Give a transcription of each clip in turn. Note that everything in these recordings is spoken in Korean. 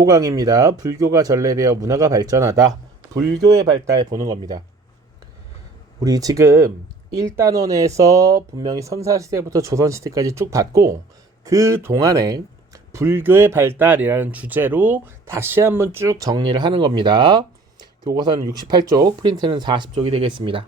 도강입니다. 불교가 전래되어 문화가 발전하다. 불교의 발달 보는 겁니다. 우리 지금 1단원에서 분명히 선사시대부터 조선시대까지 쭉 봤고, 그 동안에 불교의 발달이라는 주제로 다시 한번 쭉 정리를 하는 겁니다. 교과서는 68쪽, 프린트는 40쪽이 되겠습니다.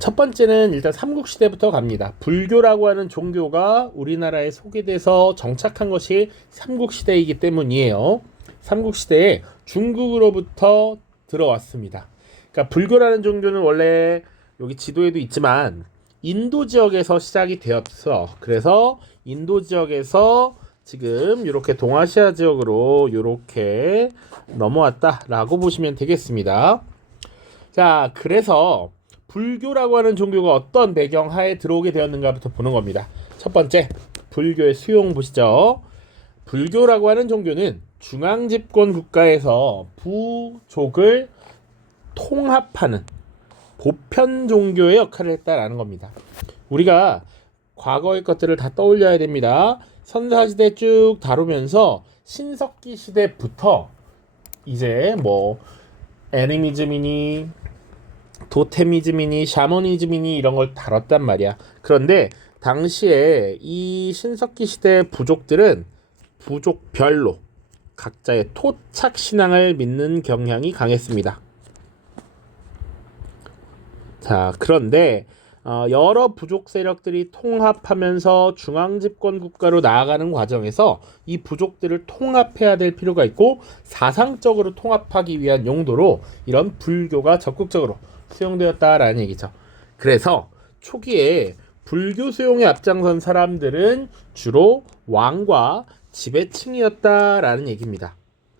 첫 번째는 일단 삼국시대부터 갑니다. 불교라고 하는 종교가 우리나라에 소개돼서 정착한 것이 삼국시대이기 때문이에요. 삼국시대에 중국으로부터 들어왔습니다. 그러니까 불교라는 종교는 원래 여기 지도에도 있지만 인도 지역에서 시작이 되었어. 그래서 인도 지역에서 지금 이렇게 동아시아 지역으로 이렇게 넘어왔다라고 보시면 되겠습니다. 자, 그래서 불교라고 하는 종교가 어떤 배경 하에 들어오게 되었는가부터 보는 겁니다. 첫 번째, 불교의 수용 보시죠. 불교라고 하는 종교는 중앙집권 국가에서 부족을 통합하는 보편 종교의 역할을 했다라는 겁니다. 우리가 과거의 것들을 다 떠올려야 됩니다. 선사시대 쭉 다루면서 신석기 시대부터 이제 뭐 애니미즘이니 도테미즘이니 샤머니즘이니 이런 걸 다뤘단 말이야. 그런데 당시에 이 신석기 시대 부족들은 부족별로 각자의 토착 신앙을 믿는 경향이 강했습니다. 자, 그런데 여러 부족 세력들이 통합하면서 중앙집권 국가로 나아가는 과정에서 이 부족들을 통합해야 될 필요가 있고, 사상적으로 통합하기 위한 용도로 이런 불교가 적극적으로 수용되었다라는 얘기죠. 그래서 초기에 불교 수용에 앞장선 사람들은 주로 왕과 지배층이었다라는 얘기입니다.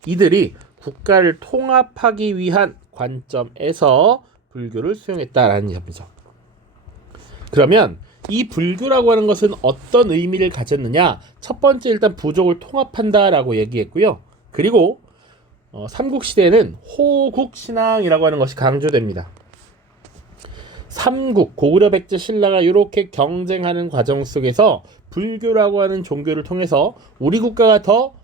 이들이 국가를 통합하기 위한 관점에서 불교를 수용했다라는 점이죠. 그러면 이 불교라고 하는 것은 어떤 의미를 가졌느냐? 첫 번째, 일단 부족을 통합한다라고 얘기했고요. 그리고 삼국시대에는 호국신앙이라고 하는 것이 강조됩니다. 삼국, 고구려, 백제, 신라가 이렇게 경쟁하는 과정 속에서 불교라고 하는 종교를 통해서 우리 국가가 더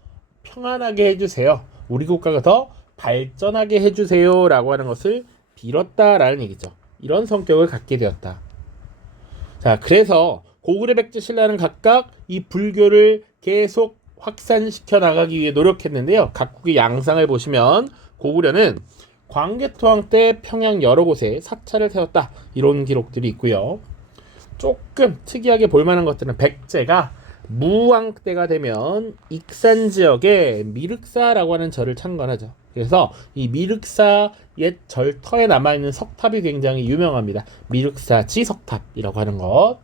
평안하게 해주세요, 우리 국가가 더 발전하게 해주세요 라고 하는 것을 빌었다라는 얘기죠. 이런 성격을 갖게 되었다. 자, 그래서 고구려, 백제, 신라는 각각 이 불교를 계속 확산시켜 나가기 위해 노력했는데요. 각국의 양상을 보시면 고구려는 광개토왕 때 평양 여러 곳에 사찰을 세웠다, 이런 기록들이 있고요. 조금 특이하게 볼만한 것들은 백제가 무왕 때가 되면 익산 지역에 미륵사라고 하는 절을 창건하죠. 그래서 이 미륵사 옛 절터에 남아있는 석탑이 굉장히 유명합니다. 미륵사 지석탑이라고 하는 것.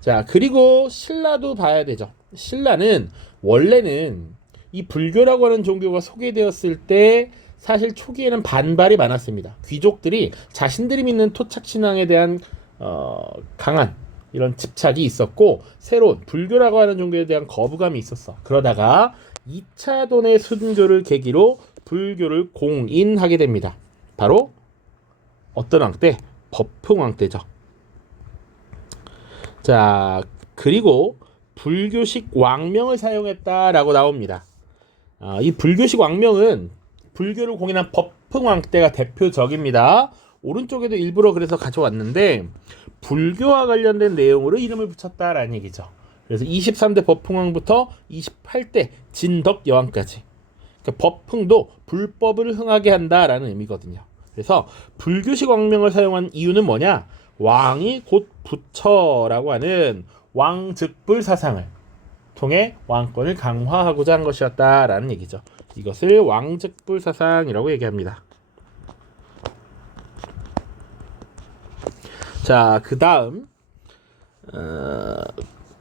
자, 그리고 신라도 봐야 되죠. 신라는 원래는 이 불교라고 하는 종교가 소개되었을 때 사실 초기에는 반발이 많았습니다. 귀족들이 자신들이 믿는 토착신앙에 대한 강한 이런 집착이 있었고, 새로운 불교라고 하는 종교에 대한 거부감이 있었어. 그러다가 2차 돈의 순교를 계기로 불교를 공인하게 됩니다. 바로 어떤 왕 때? 법흥왕 때죠. 자, 그리고 불교식 왕명을 사용했다라고 나옵니다. 이 불교식 왕명은 불교를 공인한 법흥왕 때가 대표적입니다. 오른쪽에도 일부러 그래서 가져왔는데 불교와 관련된 내용으로 이름을 붙였다라는 얘기죠. 그래서 23대 법흥왕부터 28대 진덕 여왕까지, 그러니까 법흥도 불법을 흥하게 한다라는 의미거든요. 그래서 불교식 왕명을 사용한 이유는 뭐냐? 왕이 곧 부처라고 하는 왕즉불 사상을 통해 왕권을 강화하고자 한 것이었다라는 얘기죠. 이것을 왕즉불 사상이라고 얘기합니다. 자, 그 다음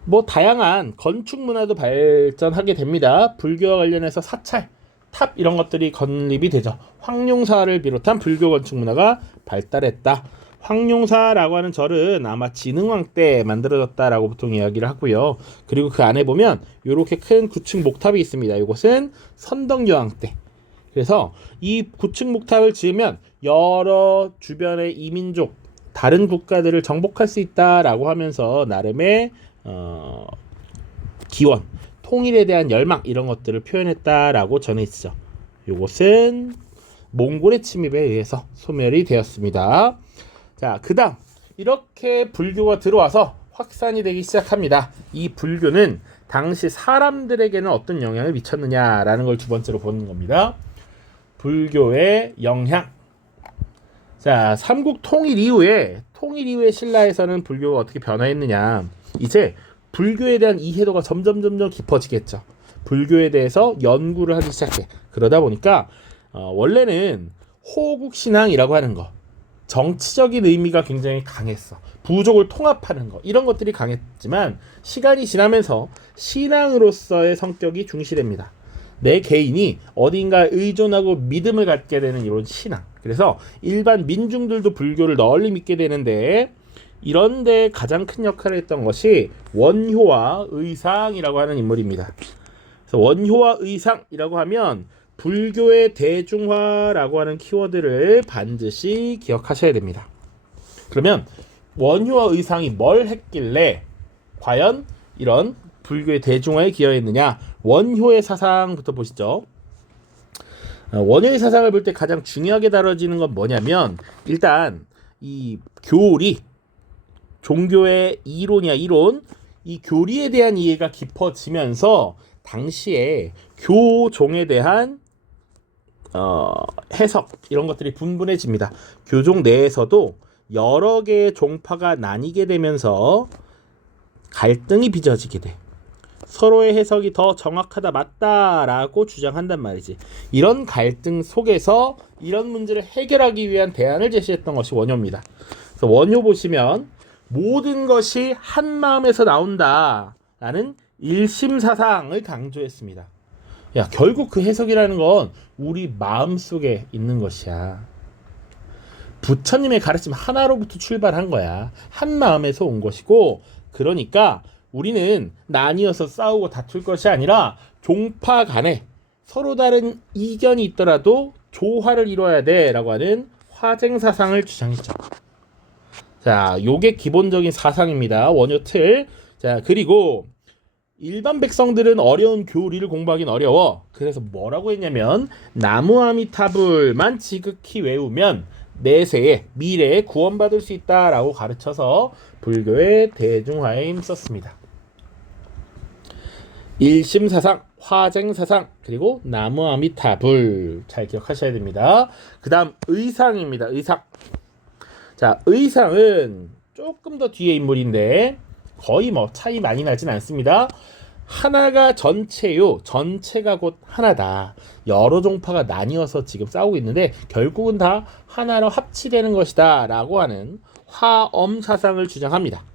뭐 다양한 건축 문화도 발전하게 됩니다. 불교와 관련해서 사찰, 탑 이런 것들이 건립이 되죠. 황룡사를 비롯한 불교 건축 문화가 발달했다. 황룡사라고 하는 절은 아마 진흥왕 때 만들어졌다라고 보통 이야기를 하고요. 그리고 그 안에 보면 이렇게 큰 9층 목탑이 있습니다. 이것은 선덕여왕 때. 그래서 이 9층 목탑을 지으면 여러 주변의 이민족, 다른 국가들을 정복할 수 있다라고 하면서 나름의 기원, 통일에 대한 열망 이런 것들을 표현했다라고 전해 있죠. 이것은 몽골의 침입에 의해서 소멸이 되었습니다. 자, 그다음 이렇게 불교가 들어와서 확산이 되기 시작합니다. 이 불교는 당시 사람들에게는 어떤 영향을 미쳤느냐라는 걸 두 번째로 보는 겁니다. 불교의 영향. 자, 삼국 통일 이후에 신라에서는 불교가 어떻게 변화했느냐. 이제 불교에 대한 이해도가 점점 깊어지겠죠. 불교에 대해서 연구를 하기 시작해. 그러다 보니까 원래는 호국신앙이라고 하는 거, 정치적인 의미가 굉장히 강했어. 부족을 통합하는 거, 이런 것들이 강했지만 시간이 지나면서 신앙으로서의 성격이 중시됩니다. 내 개인이 어딘가에 의존하고 믿음을 갖게 되는 이런 신앙. 그래서 일반 민중들도 불교를 널리 믿게 되는데, 이런데 가장 큰 역할을 했던 것이 원효와 의상이라고 하는 인물입니다. 그래서 원효와 의상이라고 하면 불교의 대중화라고 하는 키워드를 반드시 기억하셔야 됩니다. 그러면 원효와 의상이 뭘 했길래 과연 이런 불교의 대중화에 기여했느냐? 원효의 사상부터 보시죠. 원효의 사상을 볼 때 가장 중요하게 다뤄지는 건 뭐냐면, 일단 이 교리, 종교의 이론이야 이론, 이 교리에 대한 이해가 깊어지면서 당시에 교종에 대한 해석 이런 것들이 분분해집니다. 교종 내에서도 여러 개의 종파가 나뉘게 되면서 갈등이 빚어지게 돼. 서로의 해석이 더 정확하다 맞다라고 주장한단 말이지. 이런 갈등 속에서 이런 문제를 해결하기 위한 대안을 제시했던 것이 원효입니다. 그래서 원효 보시면 모든 것이 한 마음에서 나온다라는 일심사상을 강조했습니다. 야, 결국 그 해석이라는 건 우리 마음속에 있는 것이야. 부처님의 가르침 하나로부터 출발한 거야. 한 마음에서 온 것이고, 그러니까 우리는 나뉘어서 싸우고 다툴 것이 아니라 종파 간에 서로 다른 이견이 있더라도 조화를 이뤄야 돼라고 하는 화쟁사상을 주장했죠. 자, 요게 기본적인 사상입니다. 원효 틀. 자, 그리고 일반 백성들은 어려운 교리를 공부하기는 어려워. 그래서 뭐라고 했냐면, 나무아미타불만 지극히 외우면 내세에 미래에 구원받을 수 있다라고 가르쳐서 불교의 대중화에 힘썼습니다. 일심사상, 화쟁사상, 그리고 나무아미타불 잘 기억하셔야 됩니다. 그 다음 의상입니다. 의상. 자, 의상은 조금 더 뒤에 인물인데 거의 뭐 차이 많이 나진 않습니다. 하나가 전체요. 전체가 곧 하나다. 여러 종파가 나뉘어서 지금 싸우고 있는데 결국은 다 하나로 합치되는 것이다 라고 하는 화엄 사상을 주장합니다.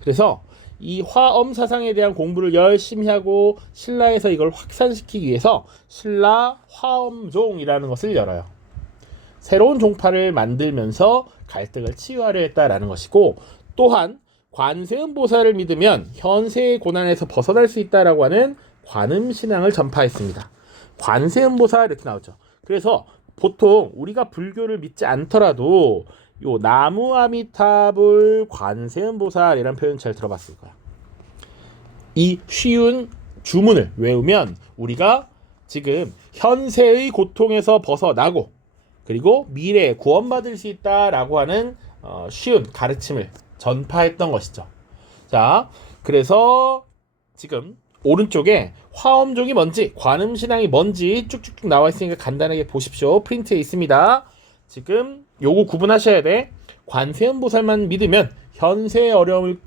그래서 이 화엄 사상에 대한 공부를 열심히 하고 신라에서 이걸 확산시키기 위해서 신라 화엄종이라는 것을 열어요. 새로운 종파를 만들면서 갈등을 치유하려 했다라는 것이고, 또한 관세음보살을 믿으면 현세의 고난에서 벗어날 수 있다라고 하는 관음신앙을 전파했습니다. 관세음보살 이렇게 나오죠. 그래서 보통 우리가 불교를 믿지 않더라도 요 나무아미타불 관세음보살이라는 표현 잘 들어봤을 거야. 이 쉬운 주문을 외우면 우리가 지금 현세의 고통에서 벗어나고 그리고 미래에 구원받을 수 있다라고 하는 쉬운 가르침을 전파했던 것이죠. 자, 그래서 지금 오른쪽에 화엄종이 뭔지, 관음신앙이 뭔지 쭉쭉쭉 나와 있으니까 간단하게 보십시오. 프린트에 있습니다. 지금 요거 구분하셔야 돼. 관세음보살만 믿으면 현세의 어려움을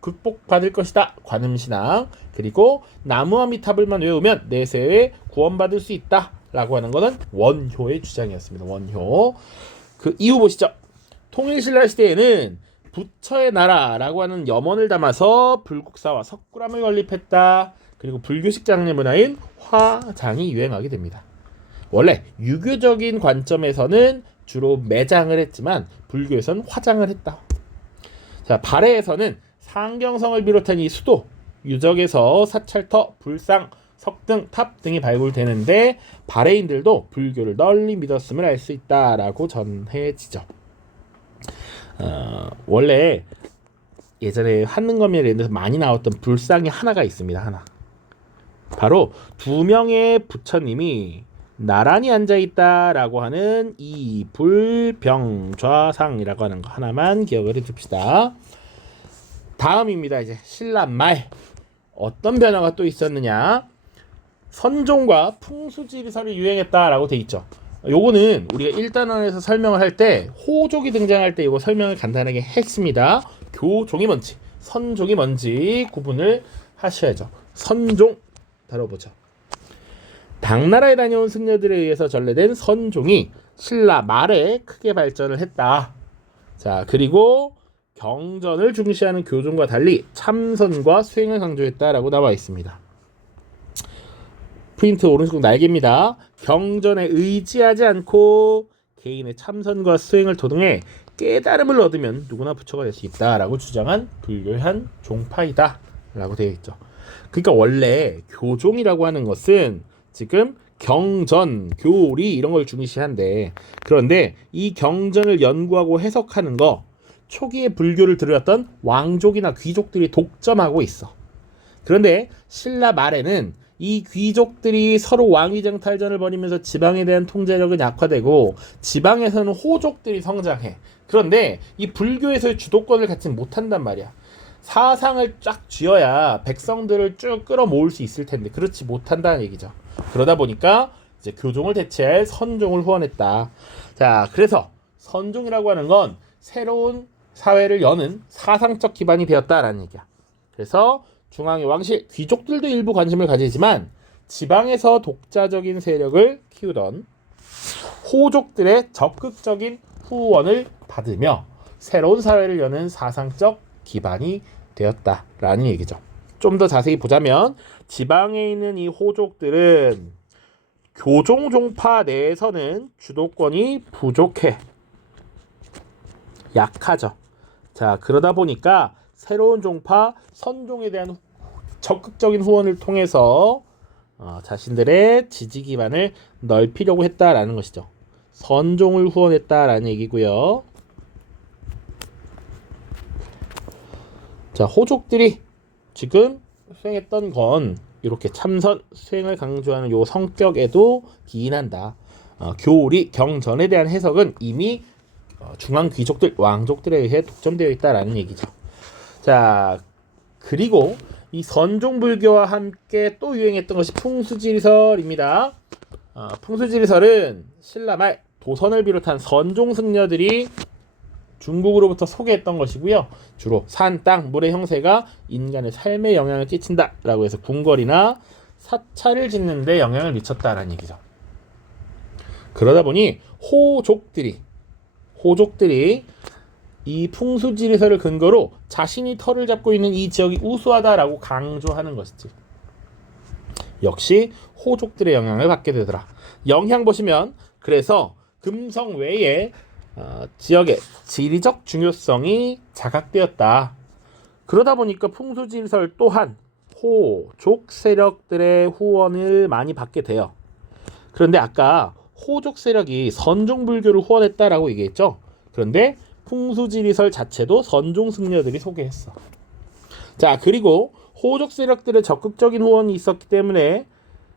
극복받을 것이다. 관음신앙. 그리고 나무아미타불만 외우면 내세에 구원받을 수 있다. 라고 하는 거는 원효의 주장이었습니다. 원효. 그 이후 보시죠. 통일신라 시대에는 부처의 나라라고 하는 염원을 담아서 불국사와 석굴암을 건립했다. 그리고 불교식 장례 문화인 화장이 유행하게 됩니다. 원래 유교적인 관점에서는 주로 매장을 했지만 불교에서는 화장을 했다. 자, 발해에서는 상경성을 비롯한 이 수도, 유적에서 사찰터, 불상, 석등, 탑 등이 발굴되는데 발해인들도 불교를 널리 믿었음을 알 수 있다라고 전해지죠. 원래 예전에 한능검이나 이런 데서 많이 나왔던 불상이 하나가 있습니다. 하나. 바로 두 명의 부처님이 나란히 앉아있다라고 하는 이 불병좌상이라고 하는 거 하나만 기억을 해둡시다. 다음입니다. 이제 신라 말 어떤 변화가 또 있었느냐? 선종과 풍수지리설이 유행했다라고 돼 있죠. 요거는 우리가 1단원에서 설명을 할 때 호족이 등장할 때 이거 설명을 간단하게 했습니다. 교종이 뭔지 선종이 뭔지 구분을 하셔야죠. 선종 다뤄보죠. 당나라에 다녀온 승려들에 의해서 전래된 선종이 신라 말에 크게 발전을 했다. 자, 그리고 경전을 중시하는 교종과 달리 참선과 수행을 강조했다라고 나와 있습니다. 프린트 오른쪽 날개입니다. 경전에 의지하지 않고 개인의 참선과 수행을 도동해 깨달음을 얻으면 누구나 부처가 될 수 있다라고 주장한 불교의 한 종파이다 라고 되어 있죠. 그러니까 원래 교종이라고 하는 것은 지금 경전, 교리 이런 걸 중시한데, 그런데 이 경전을 연구하고 해석하는 거 초기에 불교를 들여왔던 왕족이나 귀족들이 독점하고 있어. 그런데 신라 말에는 이 귀족들이 서로 왕위쟁탈전을 벌이면서 지방에 대한 통제력은 약화되고 지방에서는 호족들이 성장해. 그런데 이 불교에서의 주도권을 갖지 못한단 말이야. 사상을 쫙 쥐어야 백성들을 쭉 끌어모을 수 있을 텐데 그렇지 못한다는 얘기죠. 그러다 보니까 이제 교종을 대체할 선종을 후원했다. 자, 그래서 선종이라고 하는 건 새로운 사회를 여는 사상적 기반이 되었다라는 얘기야. 그래서 중앙의 왕실, 귀족들도 일부 관심을 가지지만 지방에서 독자적인 세력을 키우던 호족들의 적극적인 후원을 받으며 새로운 사회를 여는 사상적 기반이 되었다라는 얘기죠. 좀 더 자세히 보자면 지방에 있는 이 호족들은 교종 종파 내에서는 주도권이 부족해. 약하죠. 자, 그러다 보니까 새로운 종파 선종에 대한 적극적인 후원을 통해서 자신들의 지지 기반을 넓히려고 했다라는 것이죠. 선종을 후원했다라는 얘기고요. 자, 호족들이 지금 수행했던 건 이렇게 참선, 수행을 강조하는 요 성격에도 기인한다. 교리, 경전에 대한 해석은 이미 중앙 귀족들, 왕족들에 의해 독점되어 있다라는 얘기죠. 자, 그리고 이 선종불교와 함께 또 유행했던 것이 풍수지리설입니다. 풍수지리설은 신라 말 도선을 비롯한 선종 승려들이 중국으로부터 소개했던 것이고요. 주로 산, 땅, 물의 형세가 인간의 삶에 영향을 끼친다라고 해서 궁궐이나 사찰을 짓는 데 영향을 미쳤다라는 얘기죠. 그러다 보니 호족들이 이 풍수지리설을 근거로 자신이 터를 잡고 있는 이 지역이 우수하다라고 강조하는 것이지. 역시 호족들의 영향을 받게 되더라. 영향 보시면 그래서 금성 외에 지역의 지리적 중요성이 자각되었다. 그러다 보니까 풍수지리설 또한 호족 세력들의 후원을 많이 받게 돼요. 그런데 아까 호족 세력이 선종불교를 후원했다라고 얘기했죠. 그런데 풍수지리설 자체도 선종 승려들이 소개했어. 자, 그리고 호족 세력들의 적극적인 후원이 있었기 때문에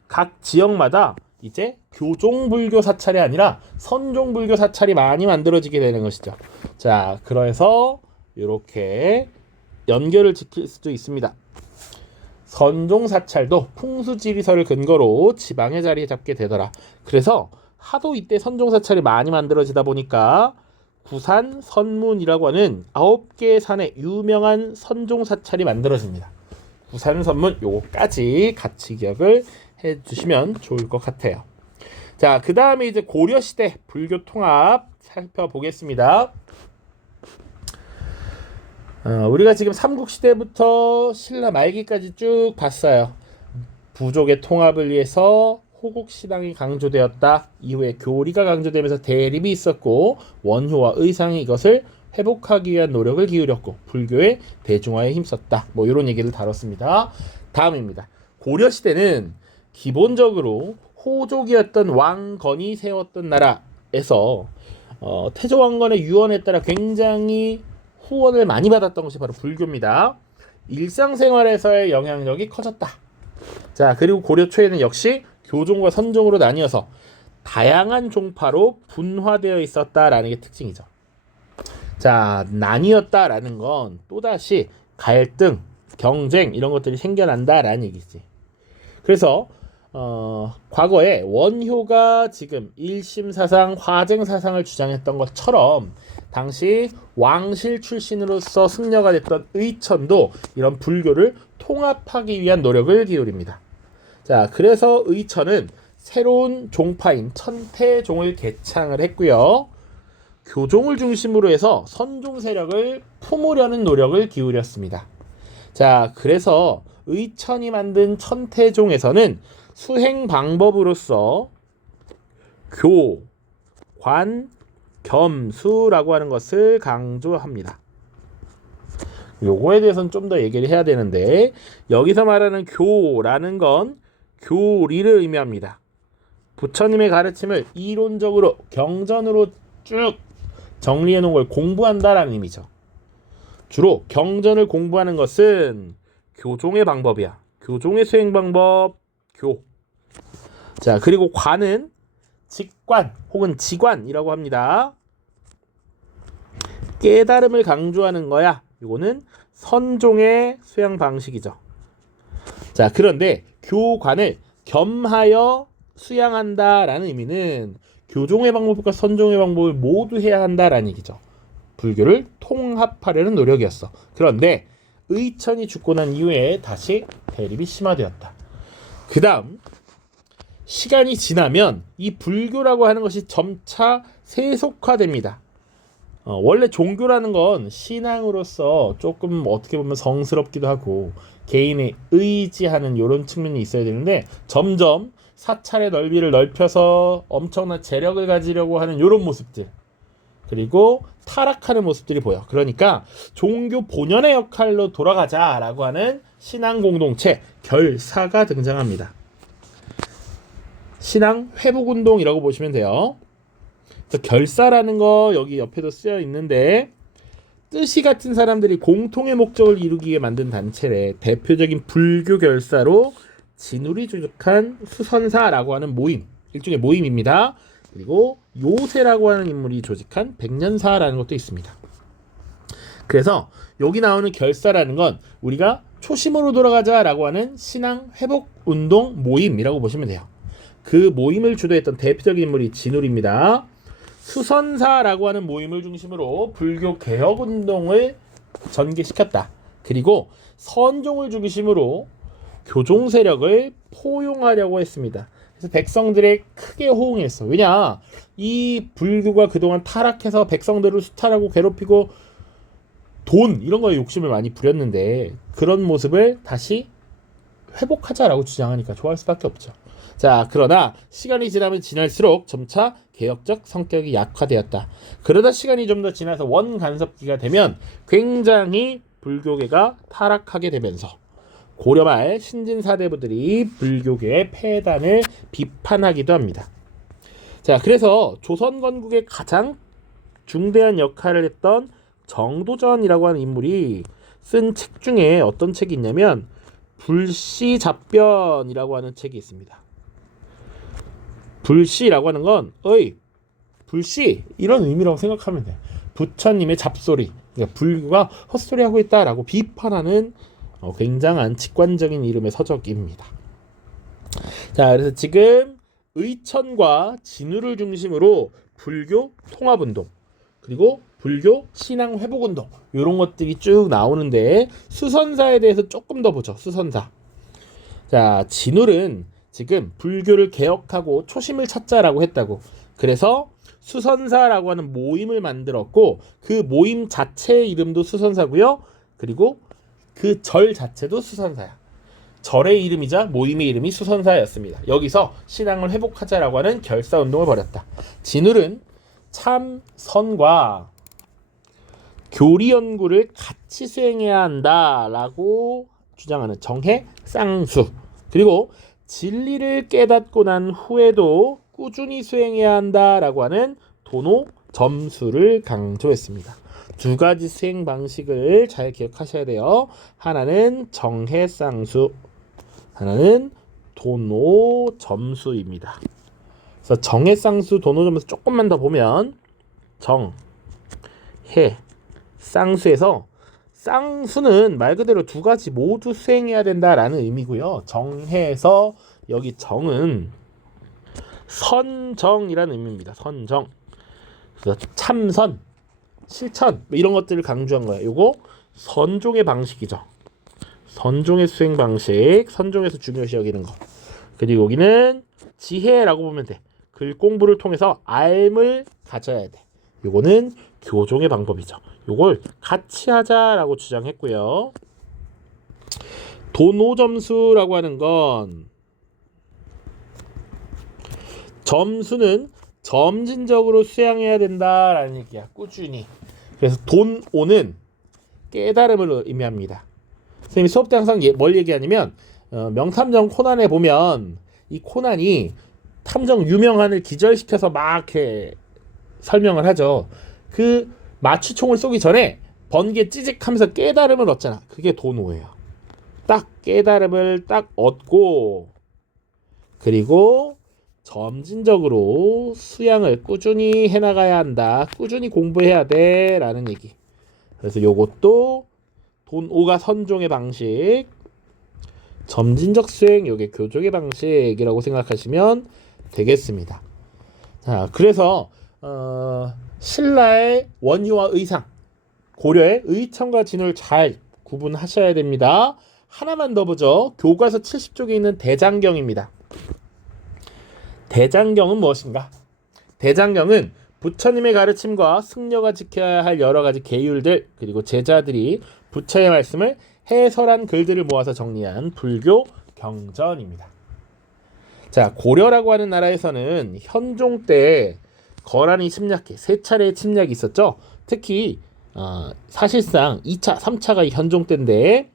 각 지역마다 이제 교종불교 사찰이 아니라 선종불교 사찰이 많이 만들어지게 되는 것이죠. 자, 그래서 이렇게 연결을 지킬 수도 있습니다. 선종 사찰도 풍수지리설을 근거로 지방에 자리 잡게 되더라. 그래서 하도 이때 선종 사찰이 많이 만들어지다 보니까 구산 선문이라고 하는 9개의 산에 유명한 선종 사찰이 만들어집니다. 구산 선문 요거까지 같이 기억을 해주시면 좋을 것 같아요. 자, 그 다음에 이제 고려시대 불교 통합 살펴보겠습니다. 우리가 지금 삼국시대부터 신라 말기까지 쭉 봤어요. 부족의 통합을 위해서 호국신앙이 강조되었다. 이후에 교리가 강조되면서 대립이 있었고 원효와 의상이 이것을 회복하기 위한 노력을 기울였고 불교의 대중화에 힘썼다. 뭐 이런 얘기를 다뤘습니다. 다음입니다. 고려시대는 기본적으로 호족이었던 왕건이 세웠던 나라에서 태조왕건의 유언에 따라 굉장히 후원을 많이 받았던 것이 바로 불교입니다. 일상생활에서의 영향력이 커졌다. 자, 그리고 고려 초에는 역시 교종과 선종으로 나뉘어서 다양한 종파로 분화되어 있었다라는 게 특징이죠. 자, 나뉘었다라는 건 또다시 갈등, 경쟁 이런 것들이 생겨난다라는 얘기지. 그래서 과거에 원효가 지금 일심사상, 화쟁사상을 주장했던 것처럼 당시 왕실 출신으로서 승려가 됐던 의천도 이런 불교를 통합하기 위한 노력을 기울입니다. 자, 그래서 의천은 새로운 종파인 천태종을 개창을 했고요. 교종을 중심으로 해서 선종 세력을 품으려는 노력을 기울였습니다. 자, 그래서 의천이 만든 천태종에서는 수행 방법으로서 교, 관, 겸수라고 하는 것을 강조합니다. 요거에 대해서는 좀 더 얘기를 해야 되는데, 여기서 말하는 교라는 건 교리를 의미합니다. 부처님의 가르침을 이론적으로 경전으로 쭉 정리해 놓은 걸 공부한다라는 의미죠. 주로 경전을 공부하는 것은 교종의 방법이야. 교종의 수행 방법, 교. 자, 그리고 관은 직관 혹은 지관이라고 합니다. 깨달음을 강조하는 거야. 이거는 선종의 수양 방식이죠. 자, 그런데 교관을 겸하여 수양한다라는 의미는 교종의 방법과 선종의 방법을 모두 해야 한다라는 얘기죠. 불교를 통합하려는 노력이었어. 그런데 의천이 죽고 난 이후에 다시 대립이 심화되었다. 그 다음 시간이 지나면 이 불교라고 하는 것이 점차 세속화됩니다. 원래 종교라는 건 신앙으로서 조금 어떻게 보면 성스럽기도 하고 개인의 의지하는 이런 측면이 있어야 되는데 점점 사찰의 넓이를 넓혀서 엄청난 재력을 가지려고 하는 이런 모습들, 그리고 타락하는 모습들이 보여. 그러니까 종교 본연의 역할로 돌아가자라고 하는 신앙 공동체 결사가 등장합니다. 신앙 회복 운동이라고 보시면 돼요. 결사라는 거 여기 옆에도 쓰여 있는데 뜻이 같은 사람들이 공통의 목적을 이루기 위해 만든 단체래. 대표적인 불교 결사로 진울이 조직한 수선사라고 하는 모임, 일종의 모임입니다. 그리고 요세라고 하는 인물이 조직한 백년사라는 것도 있습니다. 그래서 여기 나오는 결사라는 건 우리가 초심으로 돌아가자라고 하는 신앙 회복 운동 모임이라고 보시면 돼요. 그 모임을 주도했던 대표적인 인물이 진울입니다. 수선사라고 하는 모임을 중심으로 불교 개혁 운동을 전개시켰다. 그리고 선종을 중심으로 교종 세력을 포용하려고 했습니다. 그래서 백성들의 크게 호응했어. 왜냐? 이 불교가 그동안 타락해서 백성들을 수탈하고 괴롭히고 돈 이런 거에 욕심을 많이 부렸는데 그런 모습을 다시 회복하자라고 주장하니까 좋아할 수밖에 없죠. 자, 그러나 시간이 지나면 지날수록 점차 개혁적 성격이 약화되었다. 그러다 시간이 좀 더 지나서 원간섭기가 되면 굉장히 불교계가 타락하게 되면서 고려 말 신진사대부들이 불교계의 폐단을 비판하기도 합니다. 자, 그래서 조선 건국의 가장 중대한 역할을 했던 정도전이라고 하는 인물이 쓴 책 중에 어떤 책이 있냐면 불시잡변이라고 하는 책이 있습니다. 불시라고 하는 건 불시 이런 의미라고 생각하면 돼. 부처님의 잡소리, 그러니까 불교가 헛소리하고 있다라고 비판하는 굉장한 직관적인 이름의 서적입니다. 자, 그래서 지금 의천과 진우를 중심으로 불교 통합운동 그리고 불교 신앙 회복운동 이런 것들이 쭉 나오는데 수선사에 대해서 조금 더 보죠. 수선사. 자, 진울은 지금 불교를 개혁하고 초심을 찾자라고 했다고. 그래서 수선사라고 하는 모임을 만들었고 그 모임 자체의 이름도 수선사고요. 그리고 그 절 자체도 수선사야. 절의 이름이자 모임의 이름이 수선사였습니다. 여기서 신앙을 회복하자라고 하는 결사운동을 벌였다. 진울은 참선과 교리 연구를 같이 수행해야 한다라고 주장하는 정해쌍수, 그리고 진리를 깨닫고 난 후에도 꾸준히 수행해야 한다라고 하는 도노점수를 강조했습니다. 두 가지 수행 방식을 잘 기억하셔야 돼요. 하나는 정해쌍수, 하나는 도노점수입니다. 그래서 정의 쌍수, 도노점수 조금만 더 보면 정, 해, 쌍수에서 쌍수는 말 그대로 두 가지 모두 수행해야 된다라는 의미고요. 정해에서 여기 정은 선정이라는 의미입니다. 선정. 그래서 참선, 실천 이런 것들을 강조한 거예요. 요거 선종의 방식이죠. 선종의 수행 방식, 선종에서 중요시 여기는 거. 그리고 여기는 지혜라고 보면 돼. 글 공부를 통해서 알을 가져야 돼. 요거는 교종의 방법이죠. 요걸 같이 하자라고 주장했고요. 도노점수라고 하는 건 점수는 점진적으로 수양해야 된다라는 얘기야. 꾸준히. 그래서 돈오는 깨달음을 의미합니다. 선생님이 수업 때 항상 뭘 얘기하냐면 명탐정 코난에 보면 이 코난이 탐정 유명한을 기절시켜서 막 이렇게 설명을 하죠. 그 마취총을 쏘기 전에 번개 찌직하면서 깨달음을 얻잖아. 그게 도노예요. 딱 깨달음을 딱 얻고 그리고 점진적으로 수양을 꾸준히 해나가야 한다. 꾸준히 공부해야 돼 라는 얘기. 그래서 요것도 돈오가 선종의 방식, 점진적 수행 요게 교종의 방식이라고 생각하시면 되겠습니다. 자, 그래서 신라의 원유와 의상, 고려의 의청과 진을 잘 구분하셔야 됩니다. 하나만 더 보죠. 교과서 70쪽에 있는 대장경입니다. 대장경은 무엇인가? 대장경은 부처님의 가르침과 승려가 지켜야 할 여러 가지 계율들 그리고 제자들이 부처의 말씀을 해설한 글들을 모아서 정리한 불교 경전입니다. 자, 고려라고 하는 나라에서는 현종 때 거란이 침략해 3차례의 침략이 있었죠. 특히 사실상 2차, 3차가 현종 때인데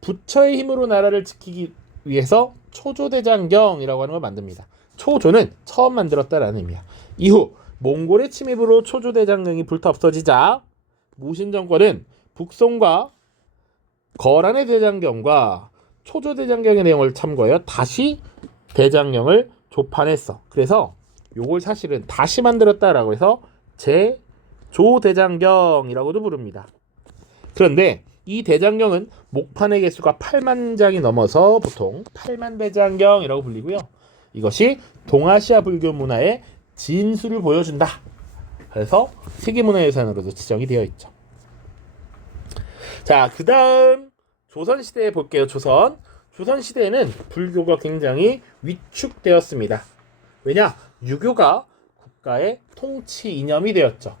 부처의 힘으로 나라를 지키기 위해서 초조대장경이라고 하는 걸 만듭니다. 초조는 처음 만들었다라는 의미야. 이후 몽골의 침입으로 초조대장경이 불타 없어지자 무신정권은 북송과 거란의 대장경과 초조대장경의 내용을 참고하여 다시 대장경을 조판했어. 그래서 요걸 사실은 다시 만들었다라고 해서 제조대장경이라고도 부릅니다. 그런데 이 대장경은 목판의 개수가 8만 장이 넘어서 보통 8만 대장경이라고 불리고요. 이것이 동아시아 불교 문화의 진수를 보여준다. 그래서 세계문화유산으로도 지정이 되어 있죠. 자, 그 다음 조선시대에 볼게요. 조선시대에는 불교가 굉장히 위축되었습니다. 왜냐? 유교가 국가의 통치 이념이 되었죠.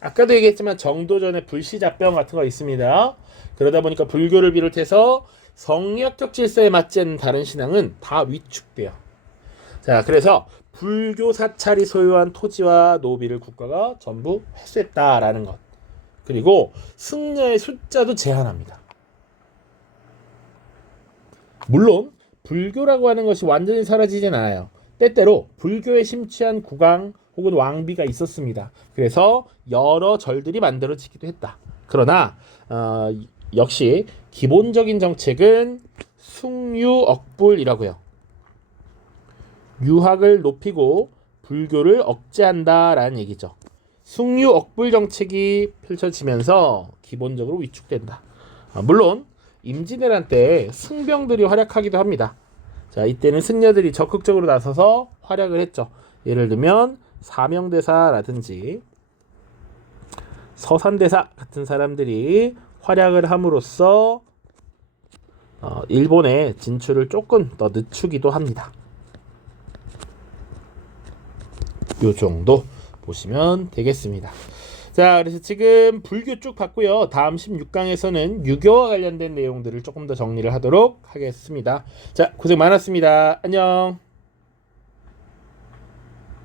아까도 얘기했지만 정도전에 불시자병 같은 거 있습니다. 그러다 보니까 불교를 비롯해서 성리학적 질서에 맞지 않는 다른 신앙은 다 위축돼요. 자, 그래서 불교 사찰이 소유한 토지와 노비를 국가가 전부 회수했다라는 것. 그리고 승려의 숫자도 제한합니다. 물론 불교라고 하는 것이 완전히 사라지진 않아요. 때때로 불교에 심취한 국왕 혹은 왕비가 있었습니다. 그래서 여러 절들이 만들어지기도 했다. 그러나 역시 기본적인 정책은 숭유억불이라고요. 유학을 높이고 불교를 억제한다라는 얘기죠. 숭유억불 정책이 펼쳐지면서 기본적으로 위축된다. 물론 임진왜란 때 승병들이 활약하기도 합니다. 자, 이때는 승려들이 적극적으로 나서서 활약을 했죠. 예를 들면 사명대사라든지 서산대사 같은 사람들이 활약을 함으로써 일본의 진출을 조금 더 늦추기도 합니다. 요 정도 보시면 되겠습니다. 자, 그래서 지금 불교 쭉 봤고요. 다음 16강에서는 유교와 관련된 내용들을 조금 더 정리를 하도록 하겠습니다. 자, 고생 많았습니다. 안녕.